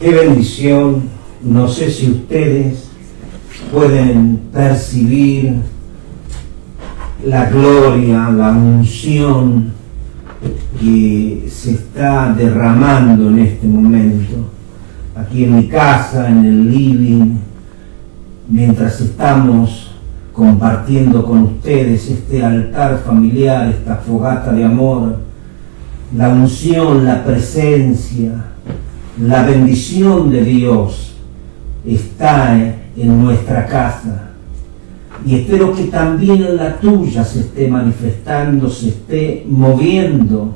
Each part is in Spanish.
Qué bendición. No sé si ustedes pueden percibir la gloria, la unción que se está derramando en este momento. Aquí en mi casa, en el living, mientras estamos compartiendo con ustedes este altar familiar, esta fogata de amor, la unción, la presencia, la bendición de Dios está en nuestra casa. Y espero que también en la tuya se esté manifestando, se esté moviendo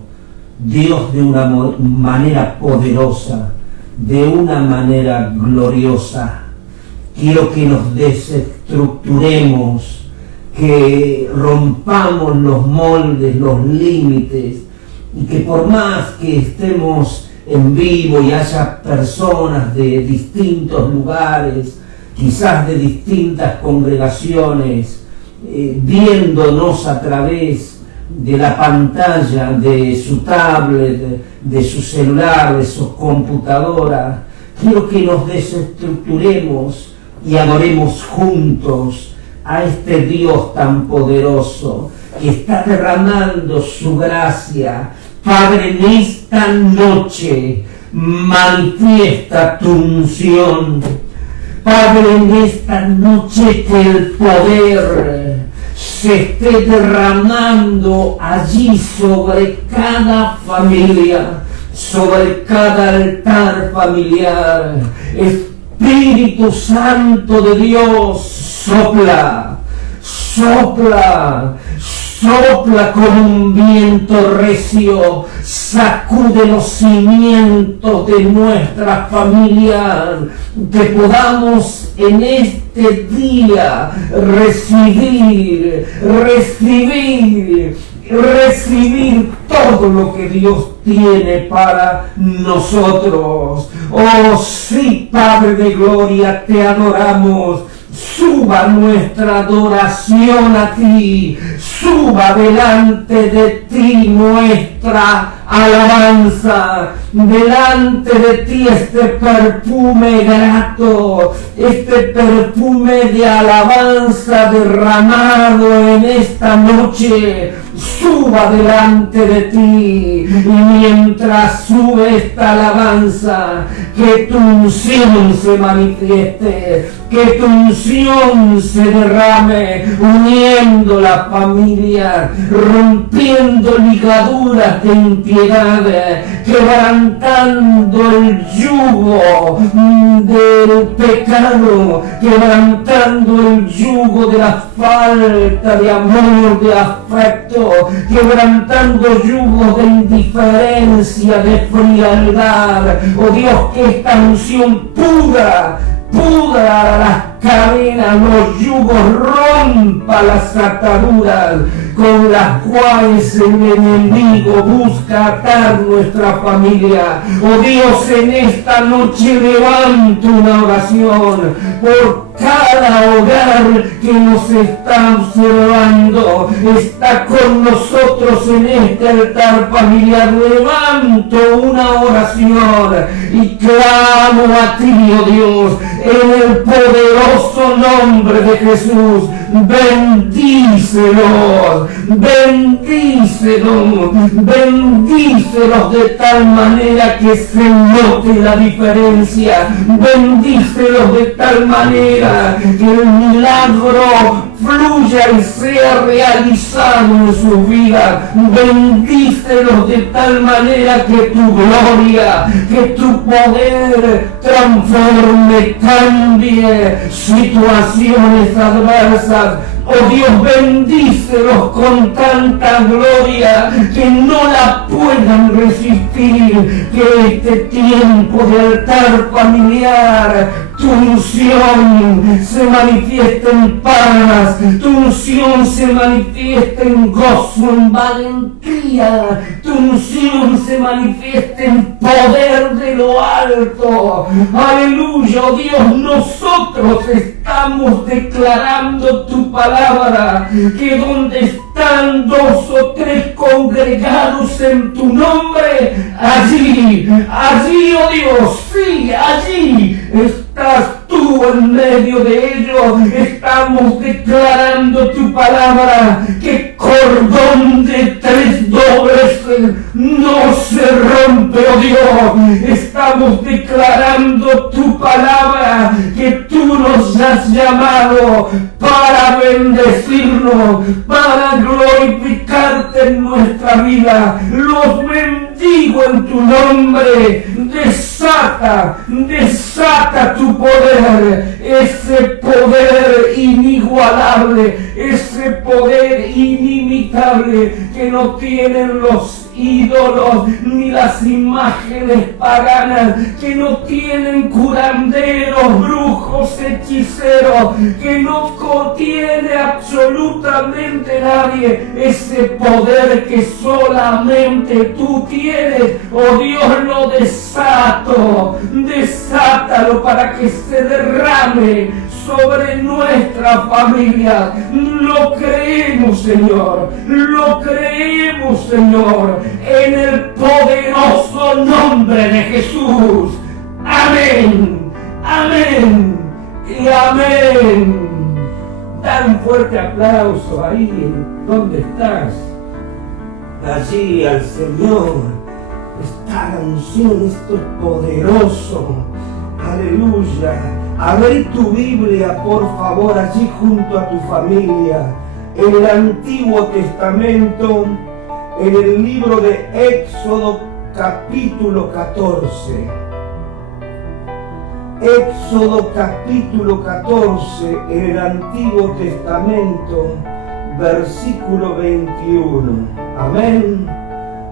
Dios de una manera poderosa, de una manera gloriosa. Quiero que nos desestructuremos, que rompamos los moldes, los límites, y que por más que estemos en vivo y haya personas de distintos lugares, quizás de distintas congregaciones, viéndonos a través de la pantalla de su tablet, de su celular, de su computadora, quiero que nos desestructuremos y adoremos juntos a este Dios tan poderoso que está derramando su gracia. Padre, en esta noche manifiesta tu unción. Padre, en esta noche que el poder se esté derramando allí sobre cada familia, sobre cada altar familiar. Espíritu Santo de Dios, sopla, sopla, sopla con un viento recio, sacude los cimientos de nuestra familia, que podamos en este día recibir todo lo que Dios tiene para nosotros. Oh sí, Padre de gloria, te adoramos. Suba nuestra adoración a ti, suba delante de ti nuestra alabanza, delante de ti este perfume grato, este perfume de alabanza derramado en esta noche. Suba delante de ti, y mientras sube esta alabanza, que tu unción se manifieste, que tu unción se derrame, uniendo la familia, rompiendo ligaduras de impiedad, quebrantando el yugo del pecado, quebrantando el yugo de la falta de amor, de afecto, quebrantando yugos de indiferencia, de frialdad. Oh Dios, que esta unción pudra las cadenas, los yugos, rompa las ataduras con las cuales el enemigo busca atar nuestra familia. Oh Dios, en esta noche levanto una oración por cada hogar que nos está observando, está con nosotros en este altar familiar. Levanto una oración y clamo a ti, oh Dios, en el poderoso nombre de Jesús. Bendícelos, bendícelos, bendícelos de tal manera que se note la diferencia. Bendícelos de tal manera que el milagro fluya y sea realizado en su vida. Bendícelos de tal manera que tu gloria, que tu poder transforme, cambie situaciones adversas. Oh Dios, bendícelos con tanta gloria que no la puedan resistir. Que este tiempo de altar familiar, tu unción se manifiesta en paz, tu unción se manifiesta en gozo, en valentía, tu unción se manifiesta en poder de lo alto. Aleluya, oh Dios, nosotros estamos estamos declarando tu palabra, que donde están 2 o 3 congregados en tu nombre, allí, oh Dios, sí, allí estás tú en medio de ellos. Estamos declarando tu palabra, que cordón de 3 dobleces no se rompe, oh Dios. Estamos declarando tu palabra, que tú nos has llamado para bendecirnos, para glorificarte en nuestra vida. Los bendigo en tu nombre. Desata tu poder, ese poder inigualable, ese poder inimitable que no tienen los ídolos ni las imágenes paganas, que no tienen curanderos, brujos, hechiceros, que no contiene absolutamente nadie. Ese poder que solamente tú tienes, oh Dios, lo desátalo para que se derrame sobre nuestra familia. Lo creemos, Señor, en el poderoso nombre de Jesús. Amén, amén y amén. Da un fuerte aplauso ahí donde estás. Allí al Señor. Está la unción, esto es poderoso. Aleluya. Abre tu Biblia, por favor, allí junto a tu familia. En el Antiguo Testamento, en el libro de Éxodo capítulo 14. Éxodo capítulo 14, en el Antiguo Testamento, versículo 21. Amén.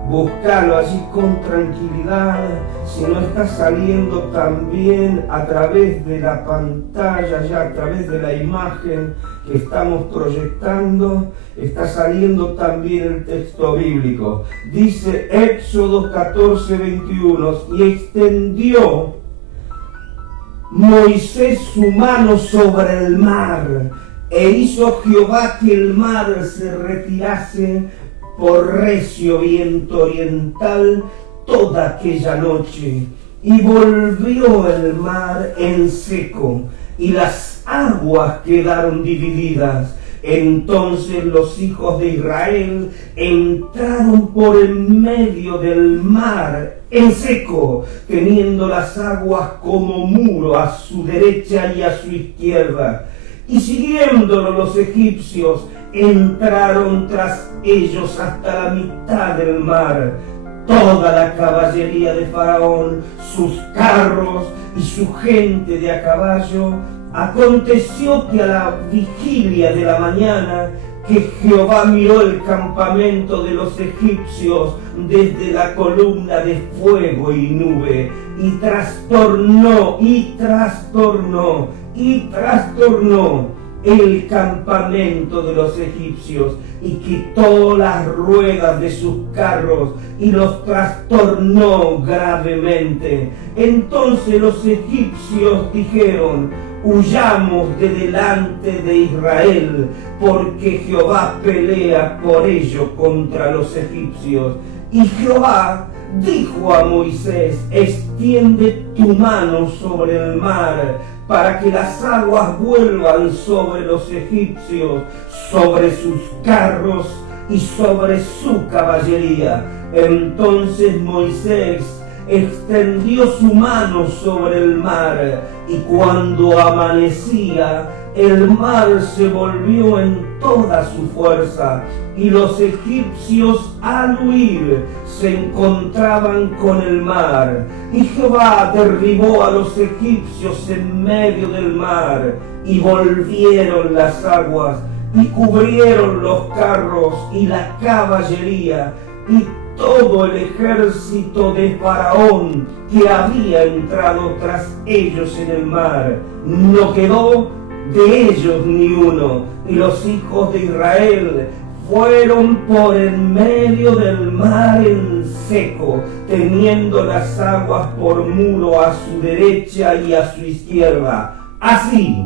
Búscalo allí con tranquilidad. Si no está saliendo también a través de la pantalla, ya a través de la imagen que estamos proyectando, está saliendo también el texto bíblico. Dice Éxodo 14, 21, y extendió Moisés su mano sobre el mar, e hizo Jehová que el mar se retirase por recio viento oriental toda aquella noche, y volvió el mar en seco, y las aguas quedaron divididas. Entonces los hijos de Israel entraron por en medio del mar en seco, teniendo las aguas como muro a su derecha y a su izquierda. Y siguiéndolo los egipcios, entraron tras ellos hasta la mitad del mar, toda la caballería de Faraón, sus carros y su gente de a caballo. Aconteció que a la vigilia de la mañana, que Jehová miró el campamento de los egipcios desde la columna de fuego y nube, y trastornó el campamento de los egipcios, y quitó las ruedas de sus carros y los trastornó gravemente. Entonces los egipcios dijeron: huyamos de delante de Israel, porque Jehová pelea por ello contra los egipcios. Y Jehová dijo a Moisés: extiende tu mano sobre el mar, para que las aguas vuelvan sobre los egipcios, sobre sus carros y sobre su caballería. Entonces Moisés extendió su mano sobre el mar, y cuando amanecía, el mar se volvió en toda su fuerza, y los egipcios al huir se encontraban con el mar. Y Jehová derribó a los egipcios en medio del mar, y volvieron las aguas, y cubrieron los carros y la caballería, y todo el ejército de Faraón que había entrado tras ellos en el mar. No quedó de ellos ni uno, y los hijos de Israel fueron por en medio del mar en seco, teniendo las aguas por muro a su derecha y a su izquierda. Así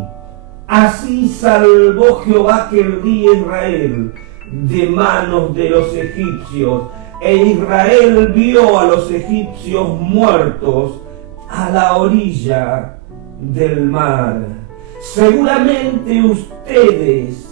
Así salvó Jehová aquel día a Israel de manos de los egipcios, e Israel vio a los egipcios muertos a la orilla del mar. Seguramente ustedes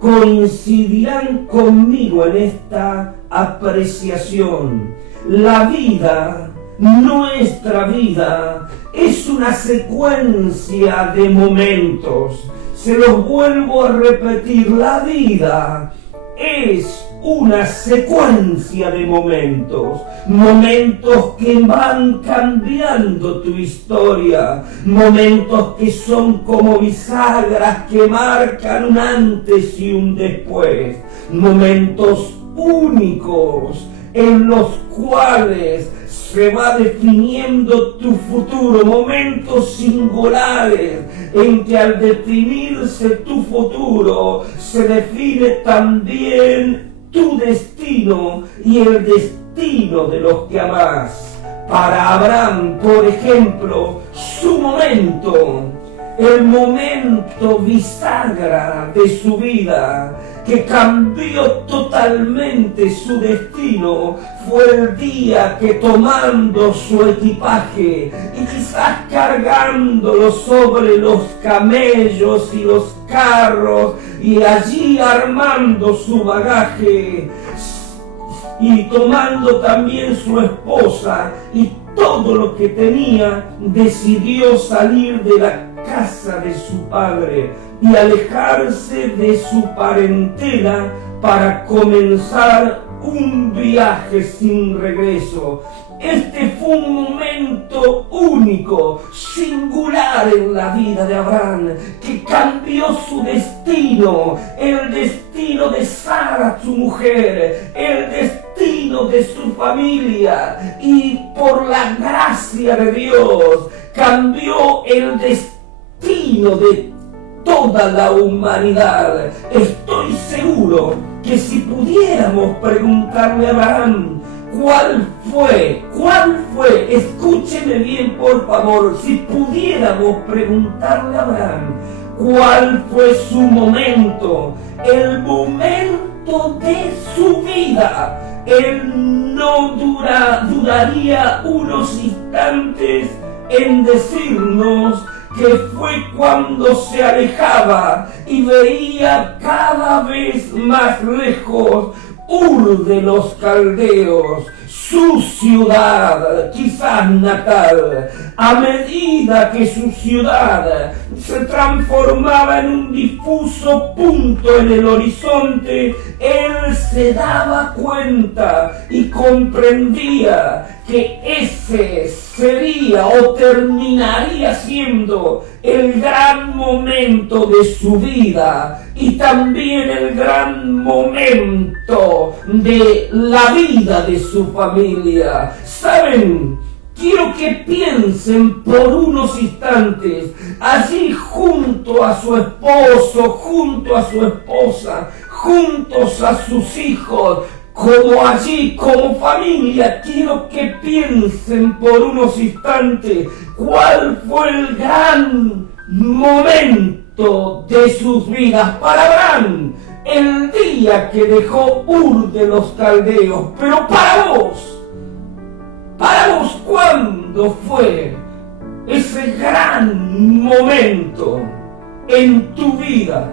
coincidirán conmigo en esta apreciación. La vida, nuestra vida, es una secuencia de momentos. Se los vuelvo a repetir, la vida es una secuencia de momentos, momentos que van cambiando tu historia, momentos que son como bisagras que marcan un antes y un después, momentos únicos en los cuales se va definiendo tu futuro, momentos singulares en que al definirse tu futuro se define también tu destino y el destino de los que amás. Para Abraham, por ejemplo, su momento, el momento bisagra de su vida, que cambió totalmente su destino, fue el día que, tomando su equipaje y quizás cargándolo sobre los camellos y los carros, y allí armando su bagaje y tomando también su esposa y todo lo que tenía, decidió salir de la casa de su padre y alejarse de su parentela para comenzar un viaje sin regreso. Este fue un momento único, singular en la vida de Abraham, que cambió su destino, el destino de Sara, su mujer, el destino de su familia, y por la gracia de Dios cambió el destino de toda la humanidad. Estoy seguro que si pudiéramos preguntarle a Abraham ¿cuál fue? Escúcheme bien, por favor. Si pudiéramos preguntarle a Abraham cuál fue su momento, el momento de su vida, él no dudaría unos instantes en decirnos que fue cuando se alejaba y veía cada vez más lejos Ur de los Caldeos, su ciudad, quizás natal. A medida que su ciudad se transformaba en un difuso punto en el horizonte, él se daba cuenta y comprendía que ese sería o terminaría siendo el gran momento de su vida y también el gran momento de la vida de su familia. ¿Saben? Quiero que piensen por unos instantes, allí junto a su esposo, junto a su esposa, juntos a sus hijos, como allí, como familia. Quiero que piensen por unos instantes cuál fue el gran momento de sus vidas. Para Abraham, el día que dejó Ur de los Caldeos. Pero para vos, ¿cuándo fue ese gran momento en tu vida?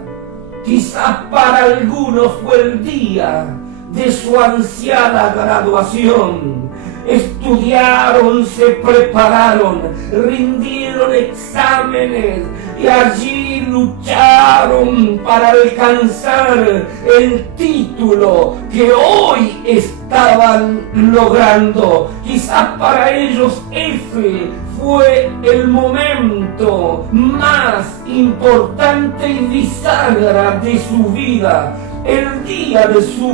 Quizás para algunos fue el día de su ansiada graduación. Estudiaron, se prepararon, rindieron exámenes y allí lucharon para alcanzar el título que hoy estaban logrando. Quizás para ellos ese fue el momento más importante y bisagra de su vida, el día de su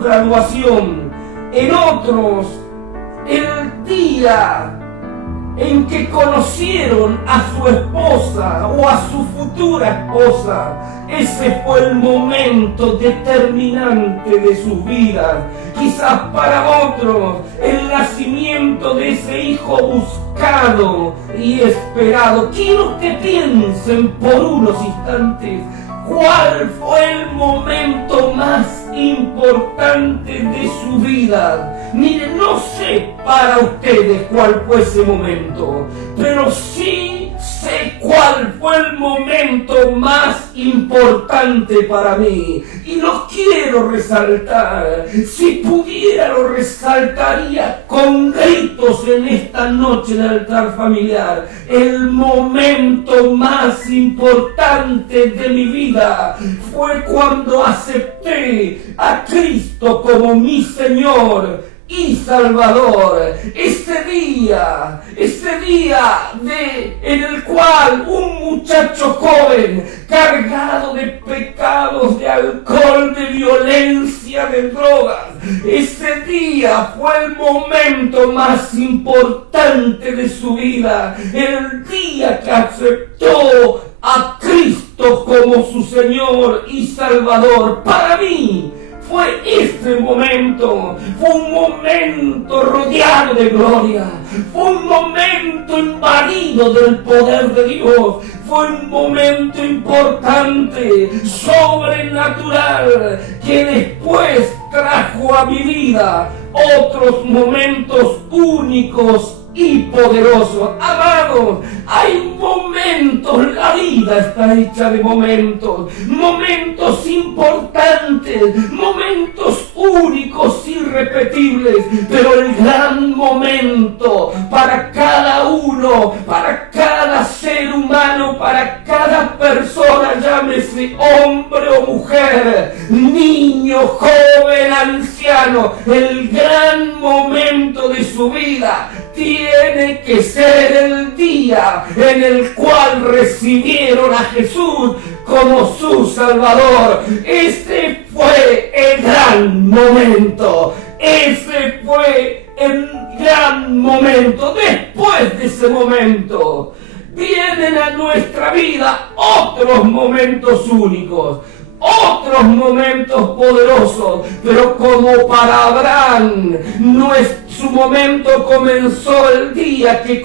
graduación. En otros, el día en que conocieron a su esposa o a su futura esposa. Ese fue el momento determinante de sus vidas. Quizás para otros, el nacimiento de ese hijo buscado buscado y esperado. Quiero que piensen por unos instantes cuál fue el momento más importante de su vida. Miren, no sé para ustedes cuál fue ese momento, pero sí sé cuál fue el momento más importante para mí y lo quiero resaltar. Si pudiera lo resaltaría con gritos en esta noche en el altar familiar. El momento más importante de mi vida fue cuando acepté a Cristo como mi Señor y Salvador. Ese día en el cual un muchacho joven, cargado de pecados, de alcohol, de violencia, de drogas, ese día fue el momento más importante de su vida, el día que aceptó a Cristo como su Señor y Salvador. Para mí fue este momento, fue un momento rodeado de gloria, fue un momento invadido del poder de Dios, fue un momento importante, sobrenatural, que después trajo a mi vida otros momentos únicos y poderosos. Amados, hay momentos, la vida está hecha de momentos importantes, momentos únicos, irrepetibles, pero el gran momento para cada uno, para cada ser humano, para cada persona, llámese hombre o mujer, niño, joven, anciano, el gran momento de su vida tiene que ser el día en el cual recibieron a Jesús como su Salvador. Ese fue el gran momento. Ese fue el gran momento. Después de ese momento, vienen a nuestra vida otros momentos únicos, otros momentos poderosos, pero como para Abraham, su momento comenzó el día que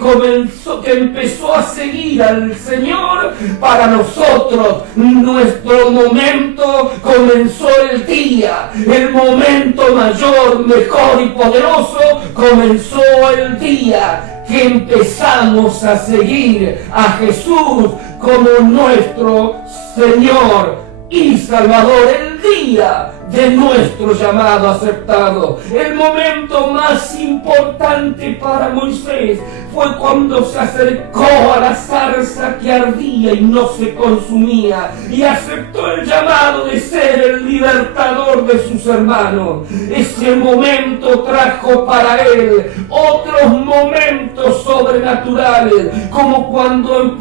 empezó a seguir al Señor. Para nosotros, nuestro momento comenzó el día, el momento mayor, mejor y poderoso comenzó el día que empezamos a seguir a Jesús como nuestro Señor y Salvador, el día de nuestro llamado aceptado. El momento más importante para Moisés fue cuando se acercó a la zarza que ardía y no se consumía y aceptó el llamado de ser el libertador de sus hermanos. Ese momento trajo para él otros momentos sobrenaturales, como cuando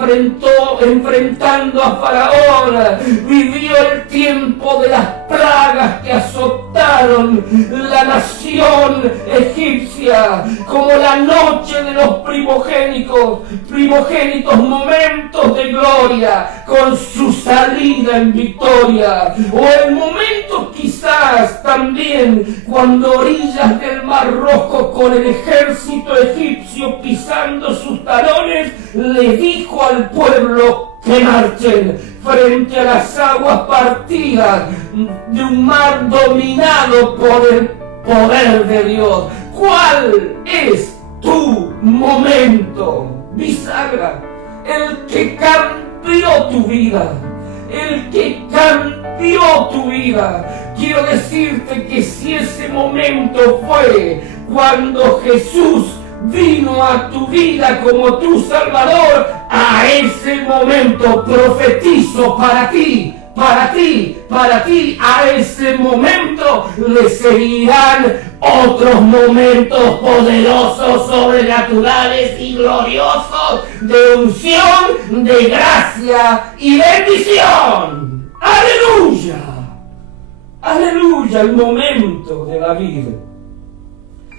enfrentando a Faraón, vivió el tiempo de las plagas que azotaron la nación egipcia, como la noche de los primogénitos, momentos de gloria con su salida en victoria, o el momento quizás también cuando orillas del Mar Rojo con el ejército egipcio pisando sus talones, le dijo al pueblo que marchen frente a las aguas partidas de un mar dominado por el poder de Dios. ¿Cuál es tu momento, bisagra? El que cambió tu vida, el que cambió tu vida. Quiero decirte que si ese momento fue cuando Jesús vino a tu vida como tu Salvador, a ese momento profetizo para ti, a ese momento le seguirán otros momentos poderosos, sobrenaturales y gloriosos de unción, de gracia y bendición. ¡Aleluya! ¡Aleluya! El momento de David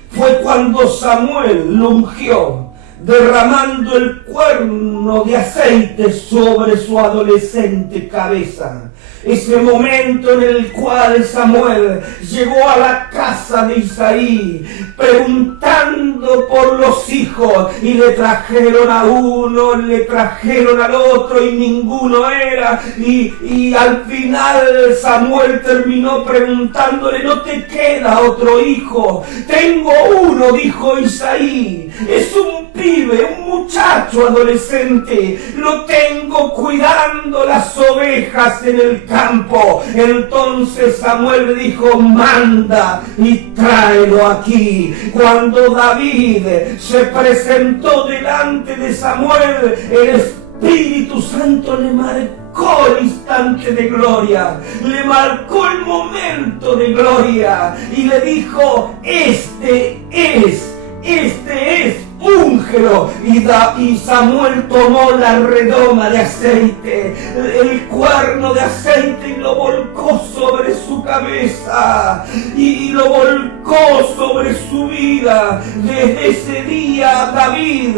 fue cuando Samuel lo ungió derramando el cuerno de aceite sobre su adolescente cabeza. Ese momento en el cual Samuel llegó a la casa de Isaí preguntando por los hijos, y le trajeron a uno, le trajeron al otro y ninguno era, y al final Samuel terminó preguntándole: ¿no te queda otro hijo? Tengo uno, dijo Isaí, es un pibe, un muchacho adolescente, lo tengo cuidando las ovejas en el campo. Entonces Samuel le dijo: manda y tráelo aquí. Cuando David se presentó delante de Samuel, el Espíritu Santo le marcó el instante de gloria, le marcó el momento de gloria y le dijo: este es, úngelo. Y Samuel tomó la redoma de aceite, el cuerno de aceite, y lo volcó sobre su cabeza y lo volcó sobre su vida. Desde ese día David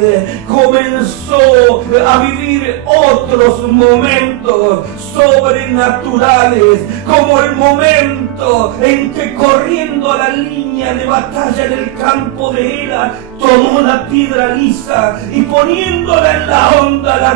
comenzó a vivir otros momentos sobrenaturales, como el momento en que, corriendo a la línea de batalla en el campo de Ela, tomó la piedra lisa y poniéndola en la onda la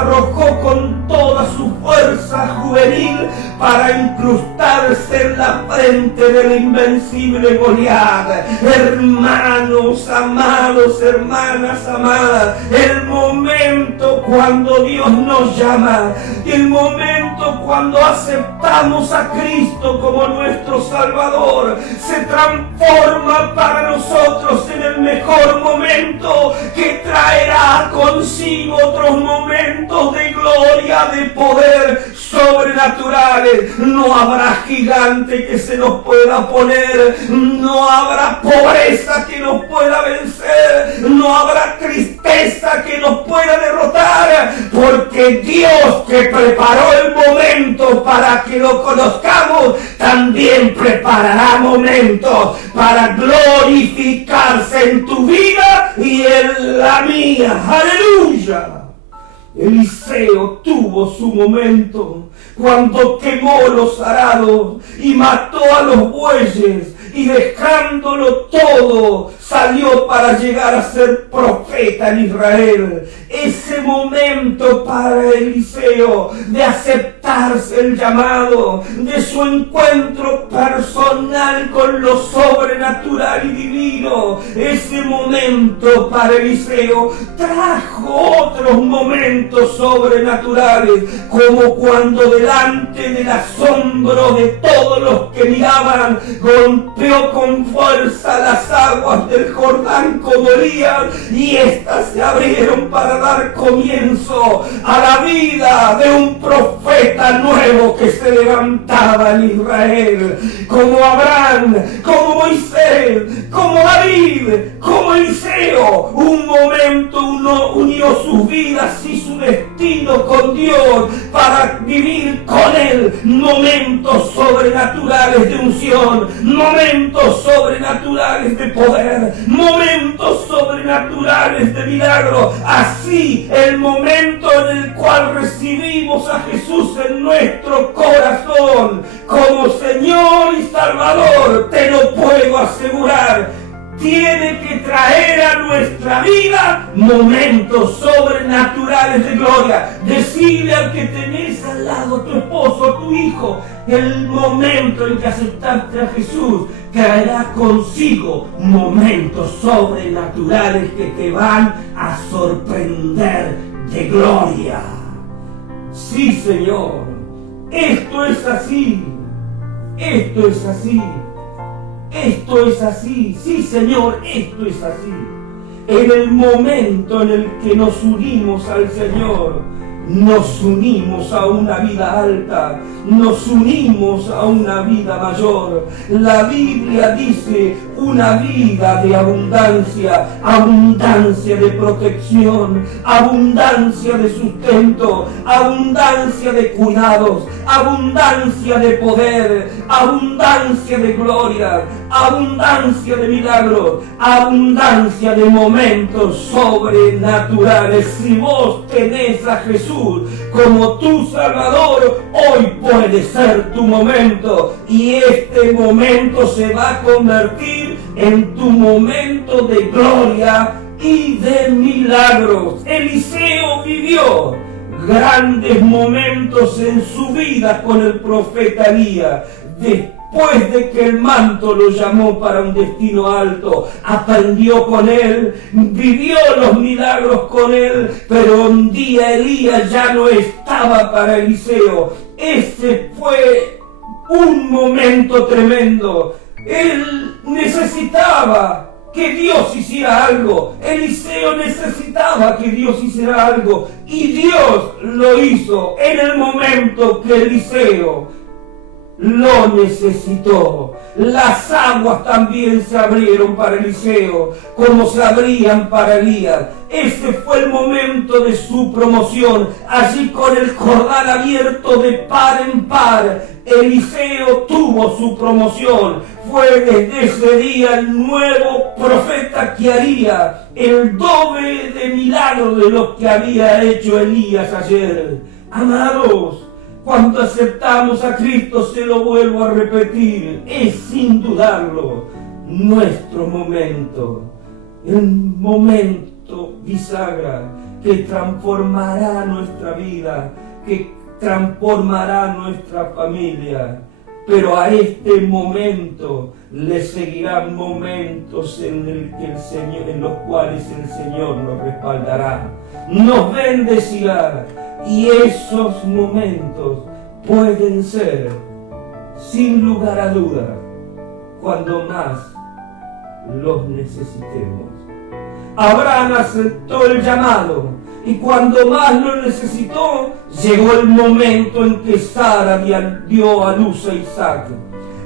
arrojó con toda su fuerza juvenil para incrustarse en la frente del invencible Goliat. Hermanos amados, hermanas amadas, el momento cuando Dios nos llama, el momento cuando aceptamos a Cristo como nuestro Salvador, se transforma para nosotros en el mejor momento, que traerá consigo otros momentos de gloria, de poder sobrenaturales. No habrá gigante que se nos pueda oponer, no habrá pobreza que nos pueda vencer, no habrá tristeza que nos pueda derrotar, porque Dios, que preparó el momento para que lo conozcamos, también preparará momentos para glorificarse en tu vida y en la mía. ¡Aleluya! Eliseo tuvo su momento cuando quemó los arados y mató a los bueyes, y dejándolo todo salió para llegar a ser profeta en Israel. Ese momento para Eliseo de aceptarse el llamado, de su encuentro personal con lo sobrenatural y divino, ese momento para Eliseo trajo otros momentos sobrenaturales, como cuando delante del asombro de todos los que miraban, golpeó con fuerza las aguas del Jordán como Elías, y éstas se abrieron para dar comienzo a la vida de un profeta nuevo que se levantaba en Israel, como Abraham, como Moisés, como David, como Eliseo. Un momento uno unió sus vidas y su destino con Dios para vivir con Él momentos sobrenaturales de unción, momentos sobrenaturales de poder, momentos sobrenaturales de milagro. Así, el momento en el cual recibimos a Jesús en nuestro corazón como Señor y Salvador, te lo puedo asegurar, tiene que traer a nuestra vida momentos sobrenaturales de gloria. Decirle al que tenés al lado, tu esposo, tu hijo, el momento en que aceptaste a Jesús traerá consigo momentos sobrenaturales que te van a sorprender de gloria. Sí, Señor, esto es así, esto es así. Esto es así, sí, Señor, esto es así. En el momento en el que nos unimos al Señor, nos unimos a una vida alta, nos unimos a una vida mayor. La Biblia dice una vida de abundancia, abundancia de protección, abundancia de sustento, abundancia de cuidados, abundancia de poder, abundancia de gloria, abundancia de milagros, abundancia de momentos sobrenaturales. Si vos tenés a Jesús como tu Salvador, hoy puede ser tu momento, y este momento se va a convertir en tu momento de gloria y de milagros. Eliseo vivió grandes momentos en su vida con el profeta Elías. Después de que el manto lo llamó para un destino alto, aprendió con él, vivió los milagros con él, pero un día Elías ya no estaba para Eliseo. Ese fue un momento tremendo. Él necesitaba que Dios hiciera algo. Eliseo necesitaba que Dios hiciera algo, y Dios lo hizo en el momento que Eliseo lo necesitó. Las aguas también se abrieron para Eliseo, como se abrían para Elías. Ese fue el momento de su promoción. Allí, con el Jordán abierto de par en par, Eliseo tuvo su promoción. Fue desde ese día el nuevo profeta que haría el doble de milagros de los que había hecho Elías ayer. Amados, cuando aceptamos a Cristo, se lo vuelvo a repetir, es sin dudarlo nuestro momento, el momento bisagra que transformará nuestra vida, que transformará nuestra familia. Pero a este momento le seguirán momentos en los cuales el Señor nos respaldará, nos bendecirá. Y esos momentos pueden ser, sin lugar a dudas, cuando más los necesitemos. Abraham aceptó el llamado, y cuando más lo necesitó, llegó el momento en que Sara dio a luz a Isaac.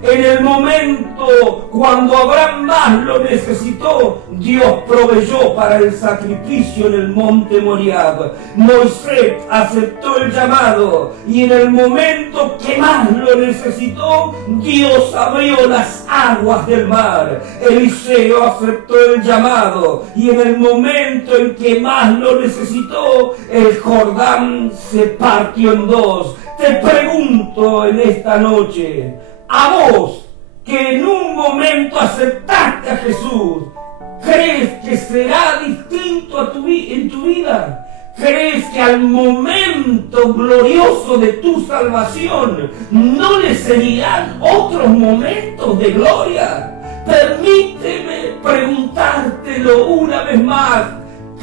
En el momento cuando Abraham más lo necesitó, Dios proveyó para el sacrificio en el monte Moriab. Moisés aceptó el llamado, y en el momento que más lo necesitó, Dios abrió las aguas del mar. Eliseo aceptó el llamado, y en el momento en que más lo necesitó, el Jordán se partió en dos. Te pregunto en esta noche, a vos, que en un momento aceptaste a Jesús, ¿crees que será distinto en tu vida? ¿Crees que al momento glorioso de tu salvación no le seguirán otros momentos de gloria? Permíteme preguntártelo una vez más.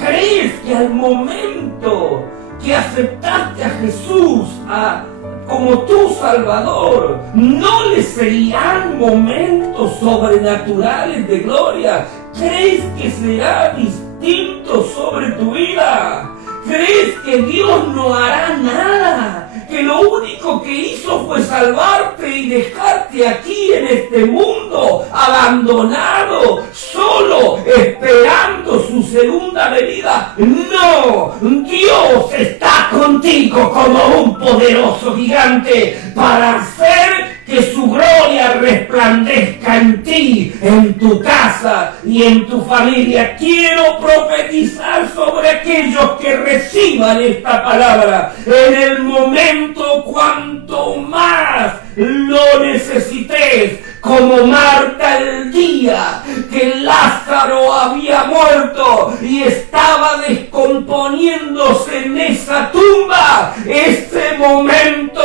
¿Crees que al momento que aceptaste a Jesús como tu Salvador, no le seguirán momentos sobrenaturales de gloria? ¿Crees que será distinto sobre tu vida? ¿Crees que Dios no hará nada? ¿Que lo único que hizo fue salvarte y dejarte aquí en este mundo, abandonado, solo, esperando su segunda venida? No, Dios está contigo como un poderoso gigante para hacer que su gloria resplandezca en ti, en tu casa y en tu familia. Quiero profetizar sobre aquellos que reciban esta palabra. En el momento cuanto más lo necesites, como Marta el día que Lázaro había muerto y estaba descomponiéndose en esa tumba, este momento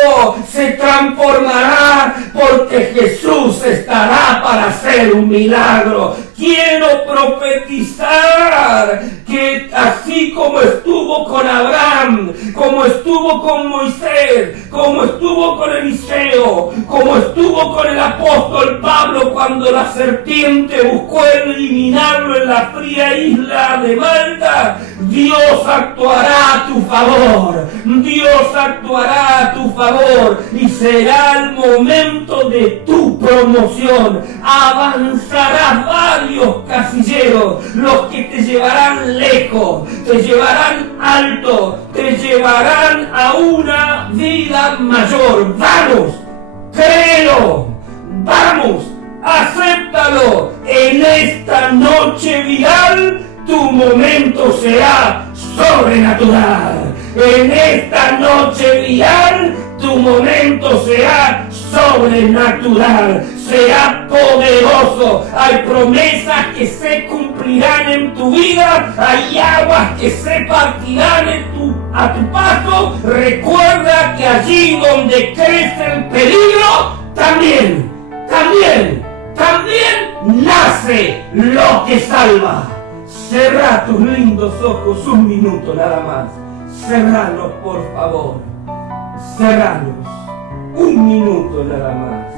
se transformará, porque Jesús estará para hacer un milagro. quiero profetizar que así como estuvo con Abraham, como estuvo con Moisés, como estuvo con Eliseo, como estuvo con el apóstol Pablo cuando la serpiente buscó eliminarlo en la fría isla de Malta, Dios actuará a tu favor. Dios actuará a tu favor y será el momento de tu promoción. Avanzarás varios casilleros, los que te llevarán lejos, te llevarán alto, te llevarán a una vida mayor. Vamos, créelo, vamos, acéptalo. En esta noche viral, tu momento será sobrenatural. En esta noche viral, tu momento será sobrenatural, será poderoso. Hay promesas que se cumplirán en tu vida, hay aguas que se partirán a tu paso. Recuerda que allí donde crece el peligro, también nace lo que salva. Cerrá tus lindos ojos un minuto nada más. Cerralos, por favor. Cerralos. Un minuto nada más.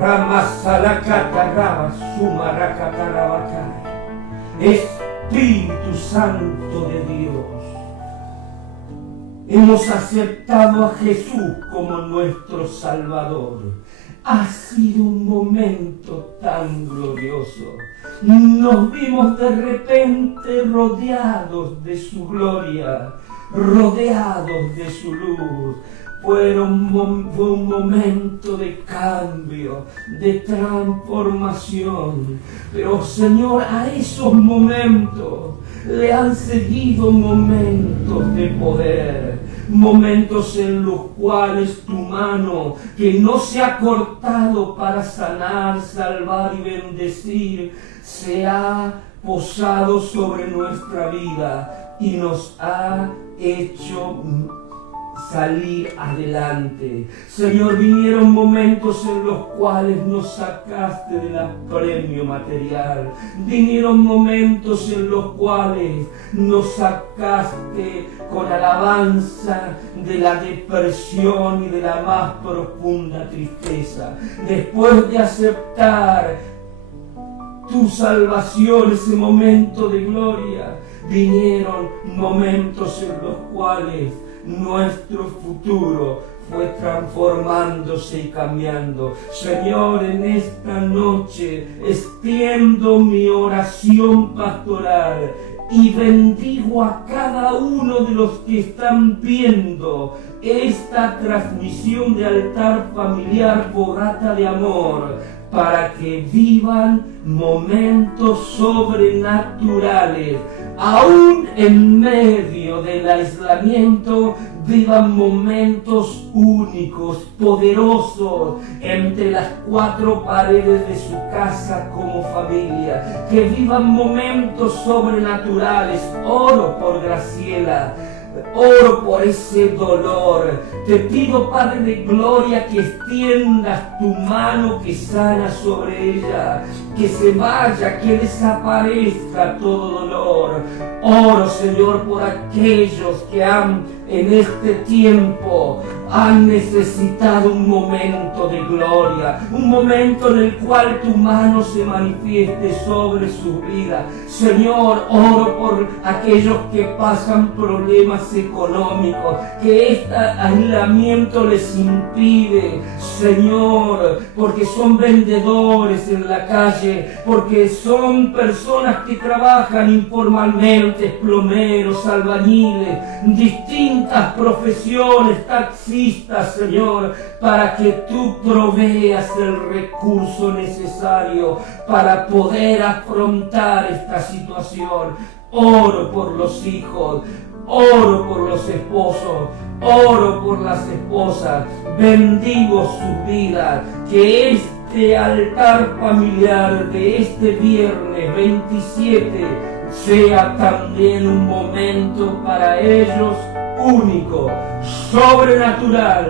Ramasalakata Rabasumarakatarabakai. Espíritu Santo de Dios. Hemos aceptado a Jesús como nuestro Salvador. Ha sido un momento tan glorioso. Nos vimos de repente rodeados de su gloria, rodeados de su luz. Fue un momento de cambio, de transformación. Pero Señor, a esos momentos le han seguido momentos de poder. Momentos en los cuales tu mano, que no se ha cortado para sanar, salvar y bendecir, se ha posado sobre nuestra vida y nos ha hecho salir adelante. Señor, vinieron momentos en los cuales nos sacaste del apremio material. Vinieron momentos en los cuales nos sacaste con alabanza de la depresión y de la más profunda tristeza. Después de aceptar tu salvación, ese momento de gloria, vinieron momentos en los cuales nuestro futuro fue transformándose y cambiando. Señor, en esta noche extiendo mi oración pastoral y bendigo a cada uno de los que están viendo esta transmisión de Altar Familiar Fogata de Amor, para que vivan momentos sobrenaturales. Aún en medio del aislamiento, vivan momentos únicos, poderosos, entre las cuatro paredes de su casa como familia. Que vivan momentos sobrenaturales. Oro por Graciela. Oro por ese dolor. Te pido, Padre de Gloria, que extiendas tu mano que sana sobre ella, que se vaya, que desaparezca todo dolor. Oro, Señor, por aquellos que en este tiempo han necesitado un momento de gloria, un momento en el cual tu mano se manifieste sobre su vida. Señor, oro por aquellos que pasan problemas económicos, que este aislamiento les impide, Señor, porque son vendedores en la calle, porque son personas que trabajan informalmente, plomeros, albañiles, distintas profesiones, taxistas, Señor, para que tú proveas el recurso necesario para poder afrontar esta situación. Oro por los hijos, oro por los esposos, oro por las esposas, bendigo sus vidas, que este altar familiar de este viernes 27 sea también un momento para ellos único, sobrenatural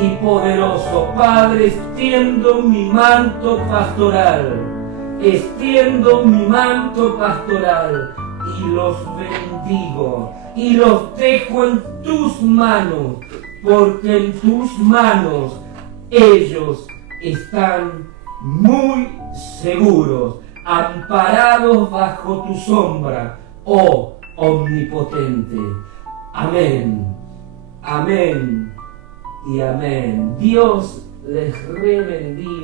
y poderoso. Padre, extiendo mi manto pastoral extiendo mi manto pastoral y los bendigo y los dejo en tus manos, porque en tus manos ellos están muy seguros, amparados bajo tu sombra, oh omnipotente. Amén, amén y amén. Dios les bendiga.